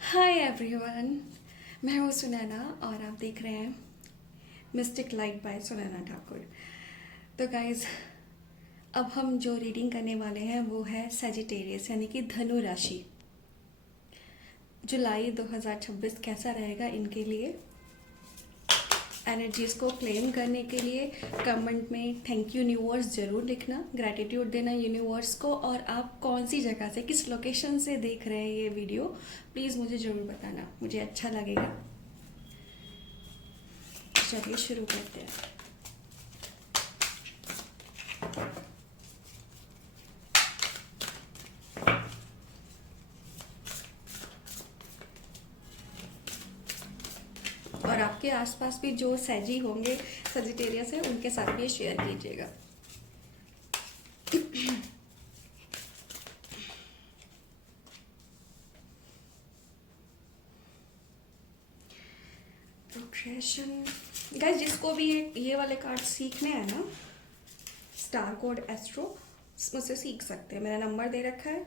Hi everyone, मैं हूँ सुनैना और आप देख रहे हैं mistake light by Sunaina Thakur. तो गाइज, अब हम जो रीडिंग करने वाले हैं वो है सजिटेरियस यानी कि धनु राशि। जुलाई 2026 कैसा रहेगा इनके लिए। एनर्जीज को क्लेम करने के लिए कमेंट में थैंक यू यूनिवर्स ज़रूर लिखना, ग्रैटिट्यूड देना यूनिवर्स को। और आप कौन सी जगह से, किस लोकेशन से देख रहे हैं ये वीडियो, प्लीज़ मुझे ज़रूर बताना, मुझे अच्छा लगेगा। चलिए शुरू करते हैं। और आपके आसपास भी जो सैजी होंगे सजिटेरियस है उनके साथ भी शेयर कीजिएगा। प्रोग्रेशन गाइस, जिसको भी ये वाले कार्ड सीखने हैं ना, स्टार कोड एस्ट्रो, मुझसे सीख सकते हैं। मेरा नंबर दे रखा है।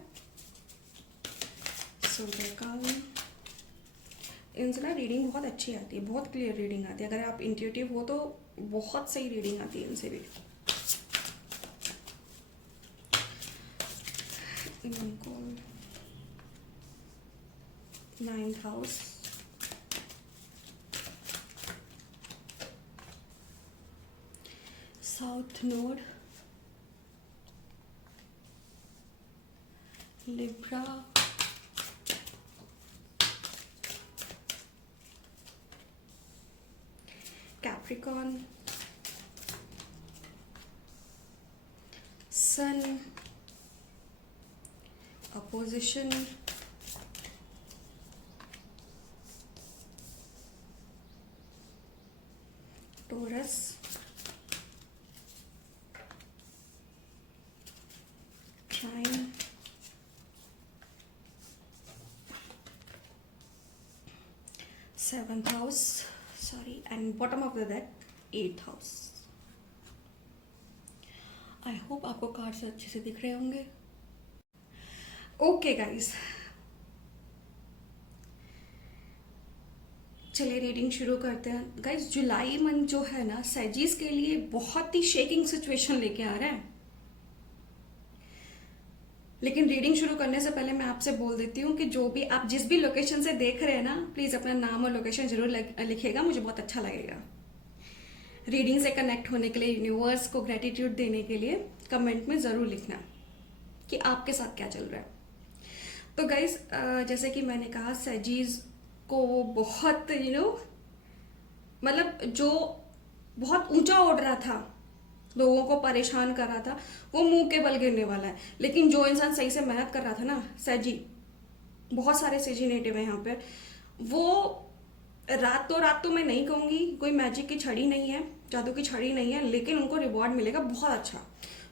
इनसे ना रीडिंग बहुत अच्छी आती है, बहुत क्लियर रीडिंग आती है। अगर आप इंट्यूटिव हो तो बहुत सही रीडिंग आती है इनसे भी। इनको 9th house, south node, Libra, Capricorn, sun, opposition, Taurus, trine, seventh house, sorry, and bottom of the deck 8th house. I hope आपको कार्ड्स अच्छे से दिख रहे होंगे। ओके गाइस, चलिए रीडिंग शुरू करते हैं। गाइस, जुलाई मंथ जो है ना सैजीज के लिए बहुत ही शेकिंग सिचुएशन लेके आ रहा है। लेकिन रीडिंग शुरू करने से पहले मैं आपसे बोल देती हूँ कि जो भी आप जिस भी लोकेशन से देख रहे हैं ना, प्लीज अपना नाम और लोकेशन जरूर लिखिएगा, मुझे बहुत अच्छा लगेगा। रीडिंग से कनेक्ट होने के लिए, यूनिवर्स को ग्रेटिट्यूड देने के लिए कमेंट में जरूर लिखना कि आपके साथ क्या चल रहा है। तो गाइस, जैसे कि मैंने कहा, सैजीज को बहुत मतलब जो बहुत ऊंचा उड़ रहा था, लोगों को परेशान कर रहा था, वो मुंह के बल गिरने वाला है। लेकिन जो इंसान सही से मेहनत कर रहा था ना, सैजी, बहुत सारे सैजी नेटिव है यहाँ पे, वो रात तो मैं नहीं कहूंगी, कोई मैजिक की छड़ी नहीं है, जादू की छड़ी नहीं है, लेकिन उनको रिवॉर्ड मिलेगा बहुत अच्छा।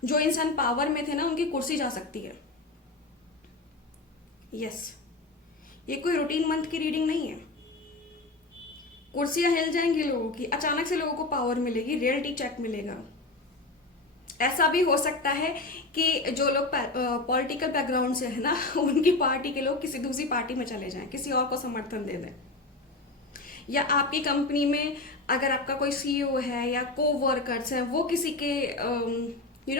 जो इंसान पावर में थे ना, उनकी कुर्सी जा सकती है। यस, ये कोई रूटीन मंथ की रीडिंग नहीं है। कुर्सियां हिल जाएंगी लोगों की, अचानक से लोगों को पावर मिलेगी, रियलिटी चेक मिलेगा। ऐसा भी हो सकता है कि जो लोग पॉलिटिकल बैकग्राउंड से है ना, उनकी पार्टी के लोग किसी दूसरी पार्टी में चले जाएं, किसी और को समर्थन दे दें। या आपकी कंपनी में अगर आपका कोई सीईओ है या को वर्कर्स है, वो किसी के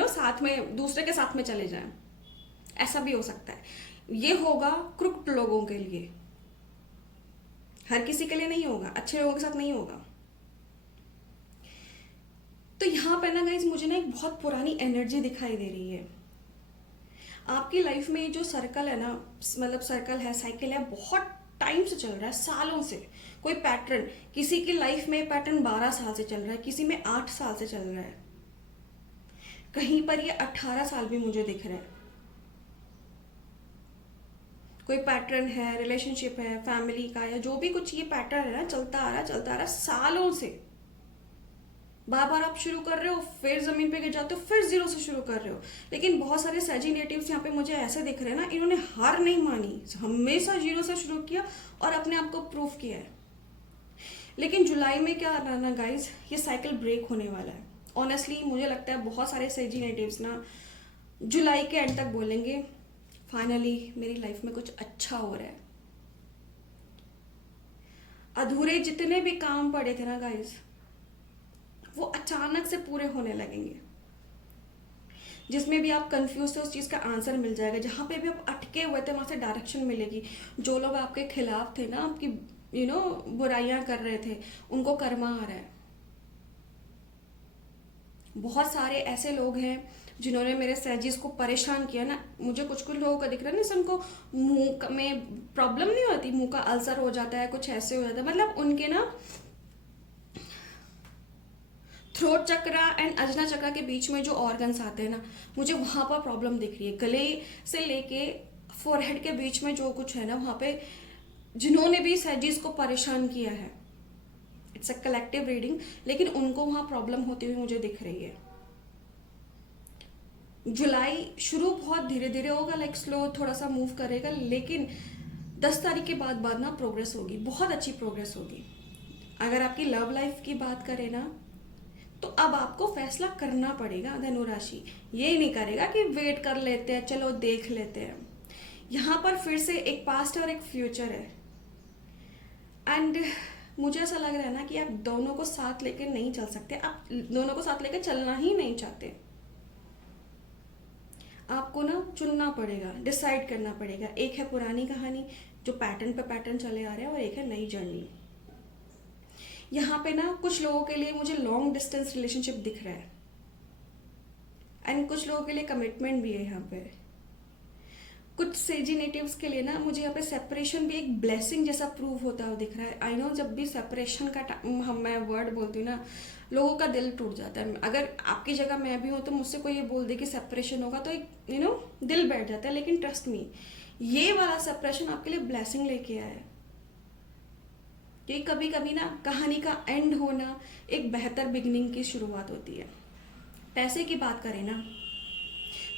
साथ में, दूसरे के साथ में चले जाएं। ऐसा भी हो सकता है। ये होगा क्रुप्ट लोगों के लिए, हर किसी के लिए नहीं होगा, अच्छे लोगों के साथ नहीं होगा। तो यहाँ पे ना गाइज, मुझे ना एक बहुत पुरानी एनर्जी दिखाई दे रही है। आपकी लाइफ में जो सर्कल है ना, मतलब सर्कल है, साइकिल है, बहुत टाइम से चल रहा है, सालों से। कोई पैटर्न, किसी की लाइफ में पैटर्न 12 साल से चल रहा है, किसी में 8 साल से चल रहा है, कहीं पर ये 18 साल भी मुझे दिख रहा है। कोई पैटर्न है, रिलेशनशिप है, फैमिली का, या जो भी कुछ ये पैटर्न है ना, चलता आ रहा सालों से। बार बार आप शुरू कर रहे हो, फिर जमीन पे गिर जाते हो, फिर जीरो से शुरू कर रहे हो। लेकिन बहुत सारे सैजी नेटिव्स यहाँ पे मुझे ऐसे दिख रहे हैं ना, इन्होंने हार नहीं मानी, हमेशा जीरो से शुरू किया और अपने आप को प्रूफ किया है। लेकिन जुलाई में क्या आ ना गाइज, ये साइकिल ब्रेक होने वाला है। ऑनेस्टली मुझे लगता है बहुत सारे सैजी नेटिव्स ना जुलाई के एंड तक बोलेंगे, फाइनली मेरी लाइफ में कुछ अच्छा हो रहा है। अधूरे जितने भी काम पड़े थे ना गाइस, वो अचानक से पूरे होने लगेंगे। जिसमें भी आप कंफ्यूज थे उस चीज़ का आंसर मिल जाएगा, जहाँ पे भी आप अटके हुए थे वहाँ से डायरेक्शन मिलेगी। जो लोग आपके खिलाफ थे ना, आपकी बुराइयां कर रहे थे, उनको कर्मा आ रहा है। बहुत सारे ऐसे लोग हैं जिन्होंने मेरे सहजीज को परेशान किया ना। मुझे कुछ कुछ लोगों का दिख रहा है ना, उनको में प्रॉब्लम नहीं होती, मुंह का अल्सर हो जाता है, कुछ ऐसे हो जाता है, मतलब उनके ना थ्रोट चक्रा एंड अजना चक्रा के बीच में जो ऑर्गन्स आते हैं ना, मुझे वहां पर प्रॉब्लम दिख रही है। गले से लेके फोरहेड के बीच में जो कुछ है ना, वहां पे जिन्होंने भी सहजीज को परेशान किया है, इट्स अ कलेक्टिव रीडिंग, लेकिन उनको वहां प्रॉब्लम होती हुई मुझे दिख रही है। जुलाई शुरू बहुत धीरे धीरे होगा, लाइक स्लो थोड़ा सा मूव करेगा, लेकिन 10 तारीख के बाद ना प्रोग्रेस होगी, बहुत अच्छी प्रोग्रेस होगी। अगर आपकी लव लाइफ की बात करें ना, तो अब आपको फैसला करना पड़ेगा। धनु राशि ये नहीं करेगा कि वेट कर लेते हैं, चलो देख लेते हैं। यहाँ पर फिर से एक पास्ट और एक फ्यूचर है, एंड मुझे ऐसा लग रहा है ना कि आप दोनों को साथ लेकर नहीं चल सकते, आप दोनों को साथ लेकर चलना ही नहीं चाहते। आपको ना चुनना पड़ेगा, डिसाइड करना पड़ेगा। एक है पुरानी कहानी जो पैटर्न पे पैटर्न चले आ रहे हैं, और एक है नई जर्नी। यहाँ पे ना कुछ लोगों के लिए मुझे लॉन्ग डिस्टेंस रिलेशनशिप दिख रहा है, एंड कुछ लोगों के लिए कमिटमेंट भी है। यहाँ पे कुछ सेजी नेटिव्स के लिए ना मुझे यहाँ पे सेपरेशन भी एक ब्लेसिंग जैसा प्रूव होता हुआ दिख रहा है। आई नो, जब भी सेपरेशन का हम मैं वर्ड बोलती हूँ ना, लोगों का दिल टूट जाता है। अगर आपकी जगह मैं भी हूँ तो मुझसे कोई ये बोल दे कि सेपरेशन होगा तो एक दिल बैठ जाता है, लेकिन ट्रस्ट मी, ये वाला सेपरेशन आपके लिए ब्लेसिंग लेके आया है। कि कभी कभी ना कहानी का एंड होना एक बेहतर बिगिनिंग की शुरुआत होती है। पैसे की बात करें ना,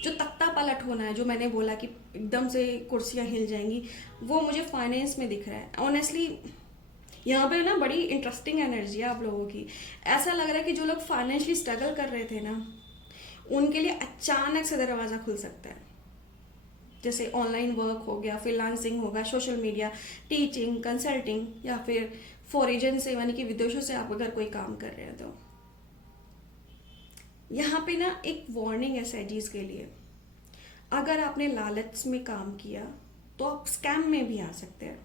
जो तख्ता पलट होना है, जो मैंने बोला कि एकदम से कुर्सियां हिल जाएंगी, वो मुझे फाइनेंस में दिख रहा है। ऑनेस्टली यहाँ पे ना बड़ी इंटरेस्टिंग एनर्जी है आप लोगों की। ऐसा लग रहा है कि जो लोग फाइनेंशियली स्ट्रगल कर रहे थे ना, उनके लिए अचानक से दरवाजा खुल सकता है। जैसे ऑनलाइन वर्क हो गया, फ्रीलांसिंग होगा, सोशल मीडिया, टीचिंग, कंसल्टिंग, या फिर फॉरेन से यानी कि विदेशों से आप अगर कोई काम कर रहे हैं तो यहाँ पे ना एक वार्निंग है सैजीज के लिए। अगर आपने लालच में काम किया तो आप स्कैम में भी आ सकते हैं।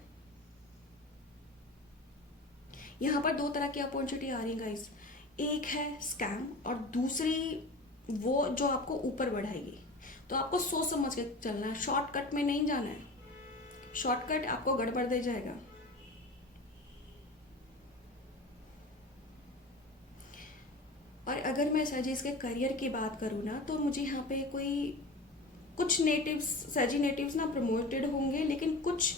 यहाँ पर 2 तरह की अपॉर्चुनिटी आ रही है गाइस। एक है स्कैम, और दूसरी वो जो आपको ऊपर बढ़ाएगी। तो आपको सोच समझ के चलना है, शॉर्टकट में नहीं जाना है। शॉर्टकट आपको गड़बड़ दे जाएगा। और अगर मैं सजीज के करियर की बात करूँ ना, तो मुझे यहाँ पे कुछ नेटिव्स, सजी नेटिव्स ना प्रमोटेड होंगे, लेकिन कुछ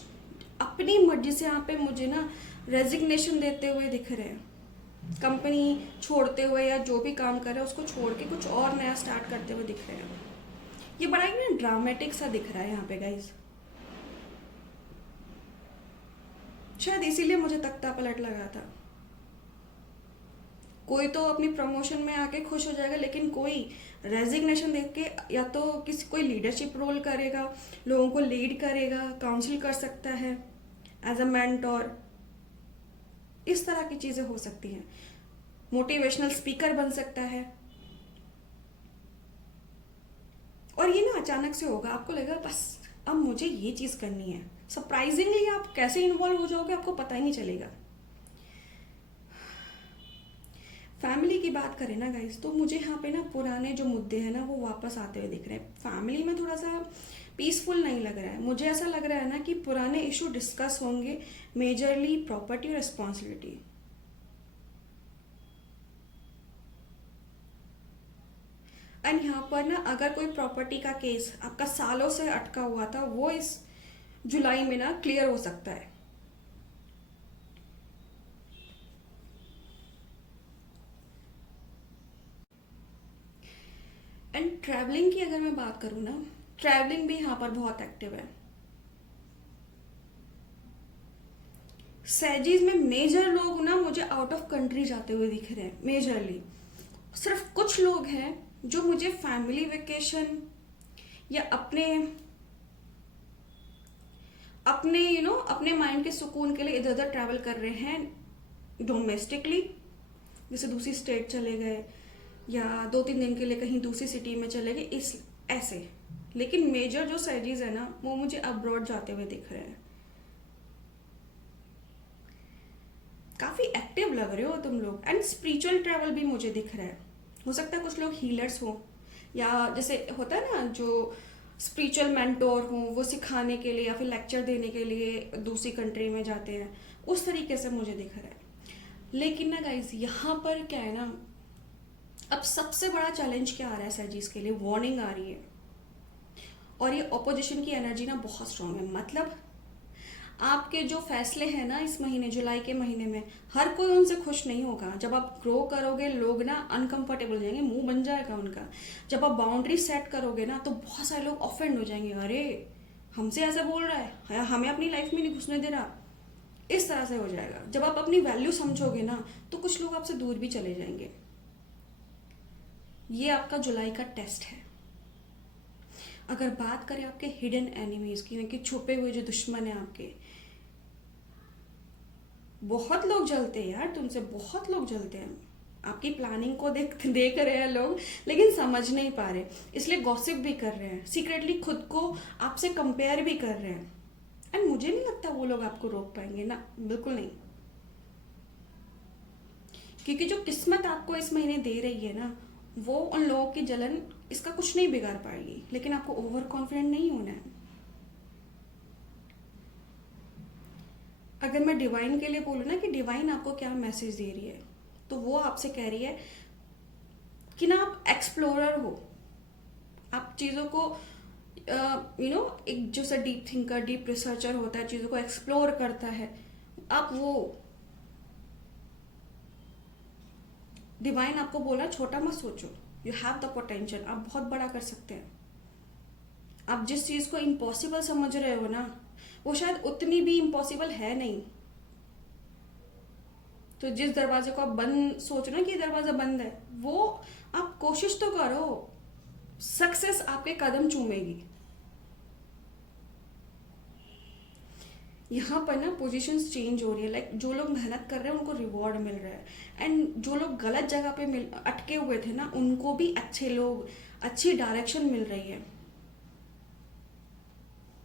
अपनी मर्जी से यहाँ पे मुझे ना रेजिग्नेशन देते हुए दिख रहे हैं। कंपनी छोड़ते हुए या जो भी काम कर रहे हैं उसको छोड़ के कुछ और नया स्टार्ट करते हुए दिख रहे हैं। ये बड़ा ही ना ड्रामेटिक सा दिख रहा है यहाँ पे गाइस। शायद इसीलिए मुझे तख्ता पलट लगा था। कोई तो अपनी प्रमोशन में आके खुश हो जाएगा, लेकिन कोई रेजिग्नेशन देख के या तो कोई लीडरशिप रोल करेगा, लोगों को लीड करेगा, काउंसिल कर सकता है एज अ मेंटोर। इस तरह की चीजें हो सकती हैं। मोटिवेशनल स्पीकर बन सकता है। और ये ना अचानक से होगा, आपको लगेगा बस अब मुझे ये चीज करनी है। सरप्राइजिंगली आप कैसे इन्वॉल्व हो जाओगे आपको पता ही नहीं चलेगा। फैमिली की बात करें ना गाइस, तो मुझे यहाँ पे ना पुराने जो मुद्दे हैं ना वो वापस आते हुए दिख रहे हैं। फैमिली में थोड़ा सा पीसफुल नहीं लग रहा है। मुझे ऐसा लग रहा है ना कि पुराने इशू डिस्कस होंगे, मेजरली प्रॉपर्टी और रिस्पॉन्सिबिलिटी। एंड यहाँ पर ना अगर कोई प्रॉपर्टी का केस आपका सालों से अटका हुआ था, वो इस जुलाई में ना क्लियर हो सकता है। एंड ट्रैवलिंग की अगर मैं बात करूँ ना, ट्रैवलिंग भी यहाँ पर बहुत एक्टिव है। सैजीज में मेजर लोग ना मुझे आउट ऑफ कंट्री जाते हुए दिख रहे हैं। मेजरली सिर्फ कुछ लोग हैं जो मुझे फैमिली वेकेशन या अपने अपने अपने माइंड के सुकून के लिए इधर उधर ट्रैवल कर रहे हैं डोमेस्टिकली, जैसे दूसरी स्टेट चले गए या 2-3 दिन के लिए कहीं दूसरी सिटी में चले गए, इस ऐसे। लेकिन मेजर जो सैजीज है ना, वो मुझे अब्रॉड जाते हुए दिख रहे हैं। काफी एक्टिव लग रहे हो तुम लोग, एंड स्पिरिचुअल ट्रैवल भी मुझे दिख रहा है। हो सकता है कुछ लोग हीलर्स हो, या जैसे होता है ना जो स्पिरिचुअल मेंटोर हो, वो सिखाने के लिए या फिर लेक्चर देने के लिए दूसरी कंट्री में जाते हैं, उस तरीके से मुझे दिख रहा है। लेकिन ना गाइज, यहाँ पर क्या है ना, अब सबसे बड़ा चैलेंज क्या आ रहा है सैजीज के लिए, वार्निंग आ रही है। और ये ऑपोजिशन की एनर्जी ना बहुत स्ट्रांग है। मतलब आपके जो फैसले हैं ना इस महीने, जुलाई के महीने में, हर कोई उनसे खुश नहीं होगा। जब आप ग्रो करोगे, लोग ना अनकंफर्टेबल हो जाएंगे, मुंह बन जाएगा उनका। जब आप बाउंड्री सेट करोगे ना, तो बहुत सारे लोग ऑफेंड हो जाएंगे, अरे हमसे ऐसा बोल रहा है, हमें अपनी लाइफ में नहीं घुसने दे रहा, इस तरह से हो जाएगा। जब आप अपनी वैल्यू समझोगे ना, तो कुछ लोग आपसे दूर भी चले जाएंगे। ये आपका जुलाई का टेस्ट है। अगर बात करें आपके हिडन एनिमीज की, कि छुपे हुए जो दुश्मन है आपके, बहुत लोग जलते हैं यार तुमसे, बहुत लोग जलते हैं। आपकी प्लानिंग को देख रहे हैं लोग, लेकिन समझ नहीं पा रहे, इसलिए गॉसिप भी कर रहे हैं, सीक्रेटली खुद को आपसे कंपेयर भी कर रहे हैं। एंड मुझे नहीं लगता वो लोग आपको रोक पाएंगे ना, बिल्कुल नहीं। क्योंकि जो किस्मत आपको इस महीने दे रही है ना, वो उन लोगों की जलन इसका कुछ नहीं बिगाड़ पाएगी। लेकिन आपको ओवर कॉन्फिडेंट नहीं होना है। अगर मैं डिवाइन के लिए बोलूँ ना कि डिवाइन आपको क्या मैसेज दे रही है, तो वो आपसे कह रही है कि ना आप एक्सप्लोरर हो। आप चीज़ों को एक जो सा डीप थिंकर, डीप रिसर्चर होता है, चीज़ों को एक्सप्लोर करता है, आप वो। डिवाइन आपको बोल रहा है छोटा मत सोचो, यू हैव द पोटेंशियल, आप बहुत बड़ा कर सकते हैं। आप जिस चीज़ को इम्पॉसिबल समझ रहे हो ना, वो शायद उतनी भी इम्पॉसिबल है नहीं। तो जिस दरवाजे को आप बंद सोच रहे हो कि दरवाजा बंद है, वो आप कोशिश तो करो, सक्सेस आपके कदम चूमेगी। यहाँ पर ना पोजीशंस चेंज हो रही है। लाइक जो लोग मेहनत कर रहे हैं उनको रिवॉर्ड मिल रहा है, एंड जो लोग गलत जगह पे अटके हुए थे ना, उनको भी अच्छे लोग, अच्छी डायरेक्शन मिल रही है।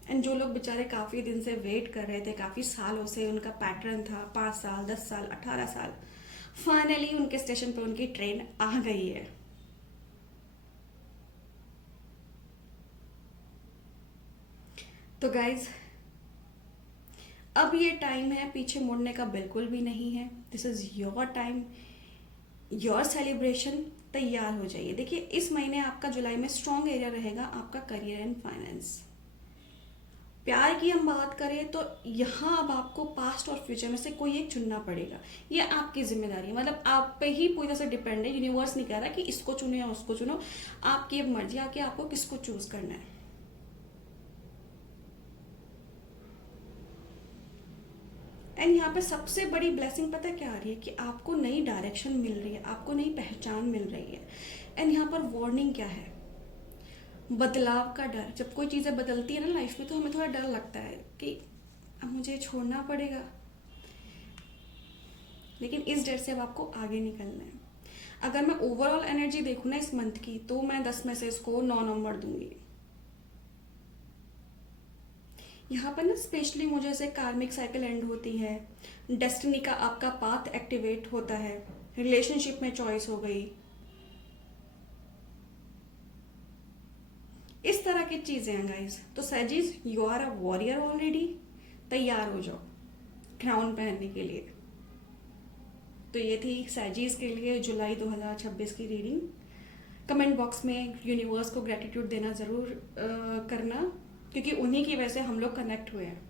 एंड जो लोग बेचारे काफ़ी दिन से वेट कर रहे थे, काफ़ी सालों से उनका पैटर्न था, 5 साल, 10 साल, 18 साल, फाइनली उनके स्टेशन पे उनकी ट्रेन आ गई है। तो गाइज, अब ये टाइम है, पीछे मुड़ने का बिल्कुल भी नहीं है। This is your time, your celebration. तैयार हो जाइए। देखिए, इस महीने आपका जुलाई में स्ट्रॉन्ग एरिया रहेगा आपका करियर एंड फाइनेंस। प्यार की हम बात करें तो यहाँ अब आपको पास्ट और फ्यूचर में से कोई एक चुनना पड़ेगा। ये आपकी जिम्मेदारी है, मतलब आप पे ही पूरी तरह से डिपेंड है। यूनिवर्स नहीं कह रहा कि इसको चुनो या उसको चुनो, आपकी अब मर्जी आके आपको किसको चूज करना है। एंड यहाँ पे सबसे बड़ी ब्लेसिंग पता है क्या आ रही है, कि आपको नई डायरेक्शन मिल रही है, आपको नई पहचान मिल रही है। एंड यहाँ पर वार्निंग क्या है, बदलाव का डर। जब कोई चीज़ें बदलती है ना लाइफ में, तो हमें थोड़ा डर लगता है कि अब मुझे छोड़ना पड़ेगा, लेकिन इस डर से अब आपको आगे निकलना है। अगर मैं ओवरऑल एनर्जी देखूँ ना इस मंथ की, तो मैं 10 में से इसको 9 नंबर दूंगी। यहाँ पर ना स्पेशली मुझे ऐसे कार्मिक साइकिल एंड होती है, डेस्टिनी का आपका पाथ एक्टिवेट होता है, रिलेशनशिप में चॉइस हो गई, इस तरह की चीजें हैं गाइस। तो सैजीज, you are a warrior already, तैयार हो जाओ क्राउन पहनने के लिए। तो ये थी सैजीज के लिए जुलाई 2026 की रीडिंग। कमेंट बॉक्स में यूनिवर्स को ग्रेटिट्यूड देना ज़रूर करना, क्योंकि उन्हीं की वजह से हम लोग कनेक्ट हुए हैं।